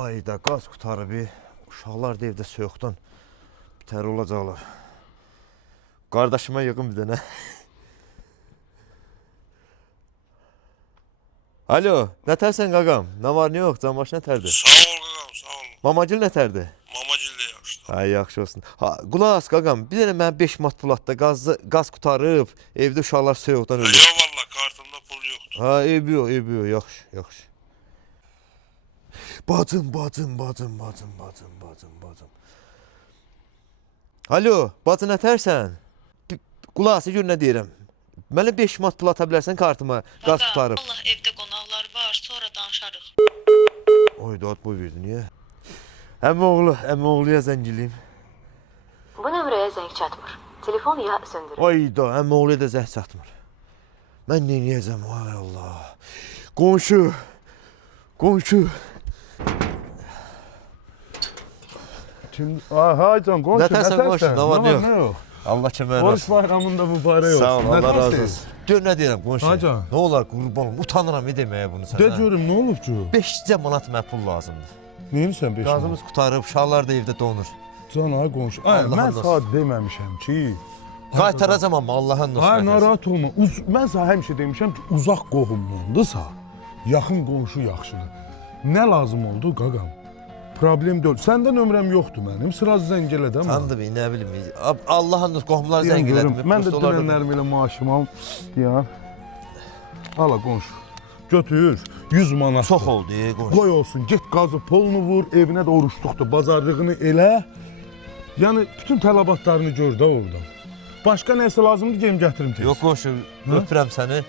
Ayda qaz qutarıb, uşaqlar da evdə soyuqdan bitər olacaqlar. Qardaşıma yığın bir dənə. Alo, nətərsən qaqam? Nə var, nə yox? Canbaşı nətərdir? Sağ ol qaqam, sağ ol. Mamacıl nətərdir? Mamacıl da yaxşıdır. Ay, yaxşı olsun. Ha, qulaq as qaqam, bir dənə mən 5 manat pul atdı, qaz qutarıb, evdə uşaqlar soyuqdan ölür. Ya valla kartımda pul yoxdur. Ha, eybi yox, yaxşı, yaxşı. Bacım. Alo, bacı nətərsən? Qulaq as, gör nə deyirəm. Mənə 5 manat pul ata bilərsən kartıma, qaz qutarıb. Allah evdə qonaqlar var, sonra danışarıq. Oyda ad boy verdi, niyə? Əmioğluya zəngiliyim. Bu nömrəyə zəng çatmır. Telefon ya söndürür. Oyda, əmioğluya da zəng çatmır. Mən neyniyəcəm, ay Allah. Qonşu. Haycan, qonşu, Nətərsən qonşu, nə var, nə nə yox? Allah köməyin Oruç olsun. bayramında mübarək olsun. Sağ ol, Allah razı Nətərsiz? olsun. Gör nə deyirəm qonşu. Hacan. Nə olar qurban olum, utanıram deməyə bunu sənə. De görüm, nə olub ki? 5 manat mənə pul lazımdır. Neyinsən 5 Qazımız qutarıb, uşaqlar da evdə donur. Can, ay qonşu. Ay, Allah'ın mən dostu. saat deməmişəm ki. Qaytaracam amma Allahın dostu. Ay, narahat olma. Mən sənə həmişə demişəm ki, uzaq qohumluğundusa, yaxın qonşu yaxşıdır. Nə lazım oldu, qaqam? Problem deyil. Səndə nömrəm yoxdur mənim. Sıraz zəng elədim. Tanıdım, nə bilim. Allahın dostu qohumlar zəng elədim. Mən də dünənlərim ilə maaşımı al. Ya. Ala qonşu. Götür. 100 manat. Çox oldu, qonşu. Qoy olsun, get qazı polunu vur, evinə də oruçluqdur, bazarlığını elə. Yəni, bütün tələbatlarını gör də oradan. Başqa nəsə lazımdır, geyim gətirim tez. Yox qonşu, öpürəm səni.